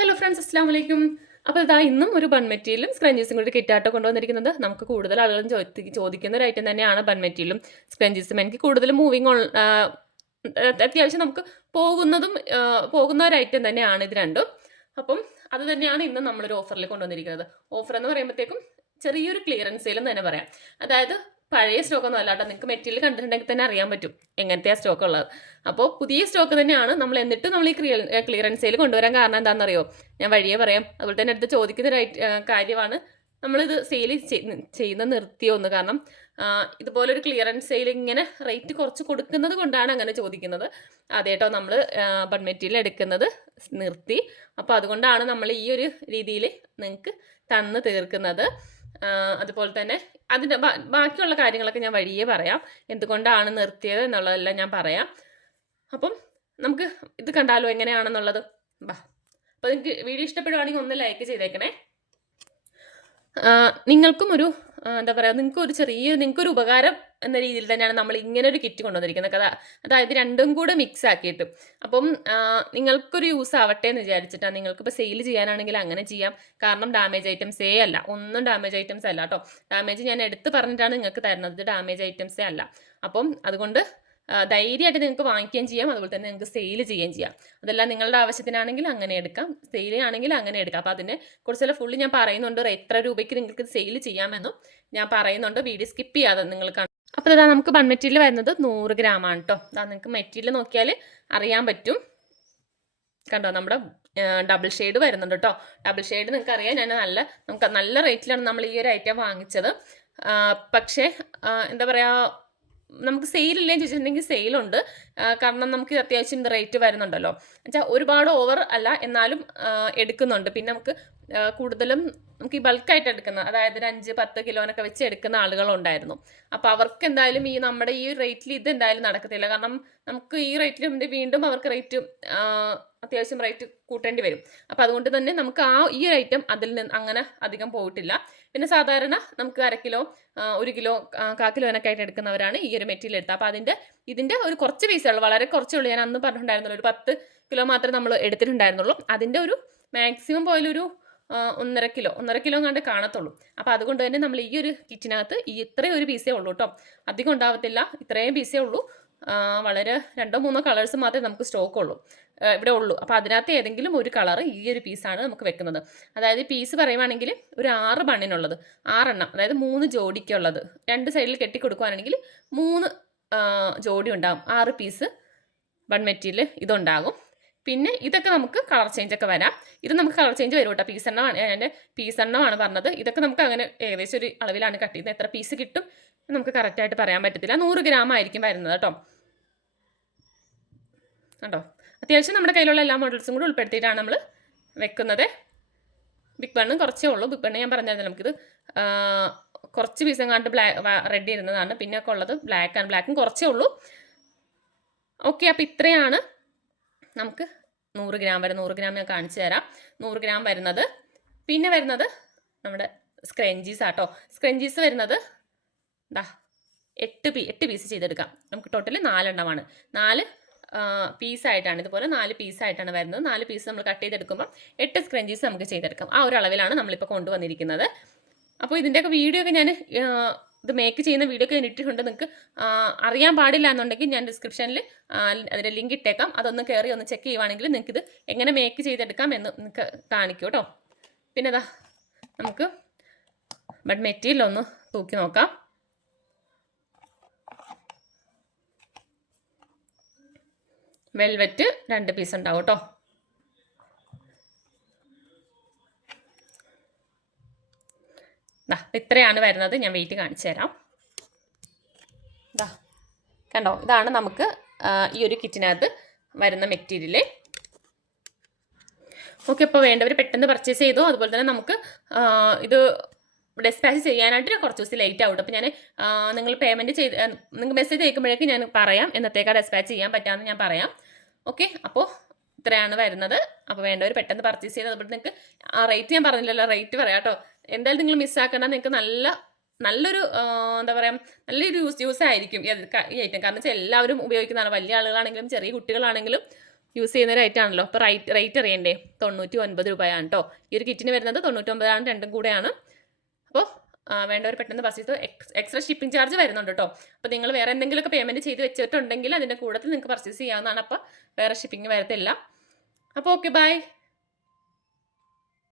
Hello friends, അസ്സാം വലൈക്കും. അപ്പോൾ ഇതാ ഇന്നും ഒരു ബൺ മെറ്റീരിയലും സ്ക്രഞ്ചീസും കൂടി കിറ്റാട്ടോ കൊണ്ടുവന്നിരിക്കുന്നത്. നമുക്ക് കൂടുതൽ ആളുകളും ചോദിക്കുന്ന ഒരു ഐറ്റം തന്നെയാണ് ബൺ മെറ്റീരിയലും സ്ക്രഞ്ചീസും. എനിക്ക് കൂടുതൽ അത്യാവശ്യം നമുക്ക് പോകുന്ന ഒരു ഐറ്റം തന്നെയാണ് ഇത് രണ്ടും. അപ്പം അത് തന്നെയാണ് ഇന്ന് നമ്മളൊരു ഓഫറിൽ കൊണ്ടുവന്നിരിക്കുന്നത്. ഓഫർ എന്ന് പറയുമ്പോഴത്തേക്കും ചെറിയൊരു ക്ലിയറൻസ് സെയിൽ എന്ന് തന്നെ പറയാം. അതായത് പഴയ സ്റ്റോക്കൊന്നും അല്ല കേട്ടോ. നിങ്ങൾക്ക് മെറ്റീരിയൽ കണ്ടിട്ടുണ്ടെങ്കിൽ തന്നെ അറിയാൻ പറ്റും എങ്ങനത്തെയാണ് സ്റ്റോക്ക് ഉള്ളത്. അപ്പോൾ പുതിയ സ്റ്റോക്ക് തന്നെയാണ് നമ്മൾ. എന്നിട്ട് നമ്മൾ ഈ ക്ലിയറൻസ് സെയിൽ കൊണ്ടുവരാൻ കാരണം എന്താണെന്നറിയോ? ഞാൻ വഴിയേ പറയാം. അതുപോലെ തന്നെ അടുത്ത് ചോദിക്കുന്ന ഒരു കാര്യമാണ്, നമ്മളിത് സെയിൽ ചെയ്യുന്ന നിർത്തിയോന്ന്. കാരണം ഇതുപോലൊരു ക്ലിയറൻസ് സെയിൽ ഇങ്ങനെ റേറ്റ് കുറച്ച് കൊടുക്കുന്നത് കൊണ്ടാണ് അങ്ങനെ ചോദിക്കുന്നത്. അതേട്ടോ, നമ്മൾ ബൺ മെറ്റീരിയൽ എടുക്കുന്നത് നിർത്തി. അപ്പോൾ അതുകൊണ്ടാണ് നമ്മൾ ഈ ഒരു രീതിയിൽ നിങ്ങൾക്ക് തന്ന് തീർക്കുന്നത്. അതുപോലെ തന്നെ അതിൻ്റെ ബാക്കിയുള്ള കാര്യങ്ങളൊക്കെ ഞാൻ വഴിയേ പറയാം, എന്തുകൊണ്ടാണ് നിർത്തിയത് എന്നുള്ളതെല്ലാം ഞാൻ പറയാം. അപ്പം നമുക്ക് ഇത് കണ്ടാലോ എങ്ങനെയാണെന്നുള്ളത്. അപ്പോൾ നിങ്ങൾക്ക് വീഡിയോ ഇഷ്ടപ്പെടുവാണെങ്കിൽ ഒന്ന് ലൈക്ക് ചെയ്തേക്കണേ. നിങ്ങൾക്കും ഒരു എന്താ പറയുക, നിങ്ങൾക്കൊരു ഉപകാരം എന്ന രീതിയിൽ തന്നെയാണ് നമ്മൾ ഇങ്ങനെ ഒരു കിറ്റ് കൊണ്ടുവന്നിരിക്കുന്നത്. അതായത് രണ്ടും കൂടെ മിക്സ് ആക്കിയിട്ട്. അപ്പം നിങ്ങൾക്കൊരു യൂസ് ആവട്ടെ എന്ന് വിചാരിച്ചിട്ടാണ്. നിങ്ങൾക്കിപ്പോൾ സെയിൽ ചെയ്യാനാണെങ്കിൽ അങ്ങനെ ചെയ്യാം. കാരണം ഡാമേജ് ഐറ്റംസേ അല്ല, ഒന്നും ഡാമേജ് ഐറ്റംസ് അല്ല കേട്ടോ. ഡാമേജ് ഞാൻ എടുത്ത് പറഞ്ഞിട്ടാണ് നിങ്ങൾക്ക് തരുന്നത്, ഡാമേജ് ഐറ്റംസേ അല്ല. അപ്പം അതുകൊണ്ട് ധൈര്യമായിട്ട് നിങ്ങൾക്ക് വാങ്ങിക്കുകയും ചെയ്യാം, അതുപോലെ തന്നെ നിങ്ങൾക്ക് സെയിൽ ചെയ്യുകയും ചെയ്യാം. അതെല്ലാം നിങ്ങളുടെ ആവശ്യത്തിനാണെങ്കിൽ അങ്ങനെ എടുക്കാം, സെയിൽ ആണെങ്കിൽ അങ്ങനെ എടുക്കാം. അപ്പോൾ അതിനെ കുറിച്ചുള്ള ഫുള്ള് ഞാൻ പറയുന്നുണ്ട്. എത്ര രൂപയ്ക്ക് നിങ്ങൾക്ക് സെയിൽ ചെയ്യാമെന്നും ഞാൻ പറയുന്നുണ്ട്. വീഡിയോ സ്കിപ്പ് ചെയ്യാതെ നിങ്ങൾ കാണും. അപ്പോൾ ഇതാ നമുക്ക് ബൺ മെറ്റീരിയൽ വരുന്നത് 100 ഗ്രാമാണ് കേട്ടോ. അതാ നിങ്ങൾക്ക് മെറ്റീരിയൽ നോക്കിയാൽ അറിയാൻ പറ്റും. കണ്ടോ, നമ്മുടെ ഡബിൾ ഷെയ്ഡ് വരുന്നുണ്ട് കേട്ടോ. ഡബിൾ ഷെയ്ഡ് നിങ്ങൾക്ക് അറിയാം. നമുക്ക് നല്ല റേറ്റിലാണ് നമ്മൾ ഈ ഒരു ഐറ്റം വാങ്ങിച്ചത്. പക്ഷേ എന്താ പറയുക, നമുക്ക് സെയിലില്ലേ ചോദിച്ചിട്ടുണ്ടെങ്കിൽ സെയിലുണ്ട്. കാരണം നമുക്ക് അത്യാവശ്യം റേറ്റ് വരുന്നുണ്ടല്ലോ. എന്നുവെച്ചാൽ ഒരുപാട് ഓവർ അല്ല, എന്നാലും എടുക്കുന്നുണ്ട്. പിന്നെ നമുക്ക് കൂടുതലും നമുക്ക് ഈ ബൾക്കായിട്ട് എടുക്കുന്ന, അതായത് 5-10 കിലോനൊക്കെ വെച്ച് എടുക്കുന്ന ആളുകളുണ്ടായിരുന്നു. അപ്പോൾ അവർക്ക് എന്തായാലും നമ്മുടെ ഈ റേറ്റിൽ ഇത് എന്തായാലും നടക്കത്തില്ല. കാരണം നമുക്ക് ഈ റേറ്റിൽ വീണ്ടും അവർക്ക് അത്യാവശ്യം റേറ്റ് കൂട്ടേണ്ടി വരും. അപ്പോൾ അതുകൊണ്ട് തന്നെ നമുക്ക് ഈ ഒരു ഐറ്റം അതിൽ നിന്ന് അങ്ങനെ അധികം പോയിട്ടില്ല. പിന്നെ സാധാരണ നമുക്ക് 1/2 കിലോ 1 കിലോ 1/4 കിലോനൊക്കെ ആയിട്ട് എടുക്കുന്നവരാണ് ഈ ഒരു മെറ്റീരിയൽ എടുത്തത്. അപ്പോൾ ഇതിൻ്റെ ഒരു കുറച്ച് പീസേ ഉള്ളൂ, വളരെ കുറച്ചേ ഉള്ളൂ. ഞാൻ അന്ന് പറഞ്ഞിട്ടുണ്ടായിരുന്നുള്ളൂ, ഒരു 10 കിലോ മാത്രമേ നമ്മൾ എടുത്തിട്ടുണ്ടായിരുന്നുള്ളൂ. അതിൻ്റെ ഒരു മാക്സിമം പോയാലൊരു 1.5 കിലോ കണ്ട് കാണത്തുള്ളൂ. അപ്പോൾ അതുകൊണ്ട് തന്നെ നമ്മൾ ഈ ഒരു കിറ്റിനകത്ത് ഇത്രയും ഒരു പീസേ ഉള്ളൂ കേട്ടോ. അധികം ഉണ്ടാവത്തില്ല, ഇത്രയും പീസേ ഉള്ളൂ. വളരെ 2-3 കളേഴ്സ് മാത്രമേ നമുക്ക് സ്റ്റോക്ക് ഇവിടെ ഉള്ളൂ. അപ്പോൾ അതിനകത്ത് ഏതെങ്കിലും ഒരു കളർ ഈ ഒരു പീസാണ് നമുക്ക് വെക്കുന്നത്. അതായത് പീസ് പറയുവാണെങ്കിൽ ഒരു 6 ബണ്ണിനുള്ളത് 6 എണ്ണം, അതായത് 3 ജോഡിക്കുള്ളത്. 2 സൈഡിൽ കെട്ടിക്കൊടുക്കുകയാണെങ്കിൽ 3 ജോഡി ഉണ്ടാകും. 6 പീസ് ബൺ മെറ്റീരിയൽ ഇതുണ്ടാകും. പിന്നെ ഇതൊക്കെ നമുക്ക് കളർ ചേഞ്ച് ഒക്കെ വരാം. ഇത് നമുക്ക് കളർ ചേഞ്ച് വരും കേട്ടോ. പീസ് എണ്ണമാണ് പറഞ്ഞത്. ഇതൊക്കെ നമുക്ക് അങ്ങനെ ഏകദേശം ഒരു അളവിലാണ് കട്ട് ചെയ്യുന്നത്. എത്ര പീസ് കിട്ടും നമുക്ക് കറക്റ്റായിട്ട് പറയാൻ പറ്റത്തില്ല. 100 ഗ്രാം ആയിരിക്കും വരുന്നത് കേട്ടോ. കേട്ടോ, അത്യാവശ്യം നമ്മുടെ കയ്യിലുള്ള എല്ലാ മോഡൽസും കൂടി ഉൾപ്പെടുത്തിയിട്ടാണ് നമ്മൾ വെക്കുന്നത്. ബിഗ് ബണ്ണും കുറച്ചേ ഉള്ളൂ. ബിഗ് ബണ്ണ് ഞാൻ പറഞ്ഞായിരുന്നു, നമുക്കിത് കുറച്ച് പീസും കണ്ട് റെഡ് ഇരുന്നതാണ്. പിന്നെ ഒക്കെ ഉള്ളത് ബ്ലാക്കും കുറച്ചേ ഉള്ളൂ. ഓക്കെ, അപ്പോൾ ഇത്രയാണ് നമുക്ക് 100 ഗ്രാം വരെ. 100 ഗ്രാം ഞാൻ കാണിച്ചു തരാം. 100 ഗ്രാം വരുന്നത്. പിന്നെ വരുന്നത് നമ്മുടെ സ്ക്രഞ്ചീസ് ആട്ടോ. സ്ക്രഞ്ചീസ് വരുന്നത് 8 പീസ് ചെയ്തെടുക്കാം. നമുക്ക് ടോട്ടൽ 4 എണ്ണമാണ്. 4 പീസായിട്ടാണ്, ഇതുപോലെ 4 പീസായിട്ടാണ് വരുന്നത്. 4 പീസ് നമ്മൾ കട്ട് ചെയ്തെടുക്കുമ്പോൾ 8 സ്ക്രഞ്ചീസ് നമുക്ക് ചെയ്തെടുക്കാം. ആ ഒരു അളവിലാണ് നമ്മളിപ്പോൾ കൊണ്ടുവന്നിരിക്കുന്നത്. അപ്പോൾ ഇതിൻ്റെയൊക്കെ വീഡിയോ ഒക്കെ ഞാൻ ഇത് മേക്ക് ചെയ്യുന്ന വീഡിയോ ഒക്കെ ഞാൻ ഇട്ടിട്ടുണ്ട്. നിങ്ങൾക്ക് അറിയാൻ പാടില്ല എന്നുണ്ടെങ്കിൽ ഞാൻ ഡിസ്ക്രിപ്ഷനിൽ അതിൻ്റെ ലിങ്ക് ഇട്ടേക്കാം. അതൊന്ന് കയറി ഒന്ന് ചെക്ക് ചെയ്യുവാണെങ്കിൽ നിങ്ങൾക്കിത് എങ്ങനെ മേക്ക് ചെയ്തെടുക്കാം എന്ന് നിങ്ങൾക്ക് കാണിക്കും കേട്ടോ. പിന്നെ നമുക്ക് ബൺ മെറ്റീരിയൽ ഒന്ന് തൂക്കി നോക്കാം. വെൽവെറ്റ് 2 പീസ് ഉണ്ടാവും കേട്ടോ. ഇത്രയാണ് വരുന്നത്. ഞാൻ വെയിറ്റ് കാണിച്ചു തരാം. കണ്ടോ, ഇതാണ് നമുക്ക് ഈ ഒരു കിറ്റിനകത്ത് വരുന്ന മെറ്റീരിയൽ. ഓക്കെ, ഇപ്പോൾ വേണ്ടവർ പെട്ടെന്ന് പർച്ചേസ് ചെയ്തോ. അതുപോലെ തന്നെ നമുക്ക് ഇത് ഡിസ്പാച്ച് ചെയ്യാനായിട്ട് കുറച്ച് ദിവസം ലേറ്റ് ആവും. അപ്പോൾ ഞാൻ നിങ്ങൾ പേയ്മെൻറ്റ് നിങ്ങൾക്ക് മെസ്സേജ് അയക്കുമ്പോഴേക്കും ഞാൻ പറയാം എന്നത്തേക്കാണ് ഡിസ്പാച്ച് ചെയ്യാൻ പറ്റാമെന്ന് ഞാൻ പറയാം. ഓക്കെ, അപ്പോൾ ഇത്രയാണ് വരുന്നത്. അപ്പോൾ വേണ്ടവർ പെട്ടെന്ന് പർച്ചേസ് ചെയ്ത്. അതുപോലെ നിങ്ങൾക്ക് റേറ്റ് ഞാൻ പറഞ്ഞില്ലല്ലോ, റേറ്റ് പറയാം കേട്ടോ. എന്തായാലും നിങ്ങൾ മിസ്സാക്കേണ്ട. നിങ്ങൾക്ക് നല്ലൊരു എന്താ പറയുക, നല്ലൊരു യൂസ് ആയിരിക്കും ഈ ഐറ്റം. കാരണം വെച്ചാൽ എല്ലാവരും ഉപയോഗിക്കുന്നതാണ്. വലിയ ആളുകളാണെങ്കിലും ചെറിയ കുട്ടികളാണെങ്കിലും യൂസ് ചെയ്യുന്ന ഒരു ഐറ്റം ആണല്ലോ. അപ്പോൾ റേറ്റ് അറിയണ്ടേ? 99 രൂപയാണ് കേട്ടോ. ഈ ഒരു കിറ്റിന് വരുന്നത് 99 രണ്ടും കൂടെയാണ്. അപ്പോൾ വേണ്ടവർ പെട്ടെന്ന് പർച്ചേസ് ചെയ്ത് എക്സ്ട്രാ ഷിപ്പിംഗ് ചാർജ് വരുന്നുണ്ട് കേട്ടോ. അപ്പോൾ നിങ്ങൾ വേറെ എന്തെങ്കിലുമൊക്കെ പേയ്മെൻറ്റ് ചെയ്ത് വെച്ചിട്ടുണ്ടെങ്കിൽ അതിൻ്റെ കൂടെ നിങ്ങൾക്ക് പർച്ചേസ് ചെയ്യാവുന്നതാണ്. അപ്പോൾ വേറെ ഷിപ്പിംഗ് വരത്തില്ല. അപ്പോൾ ഓക്കെ ബൈ.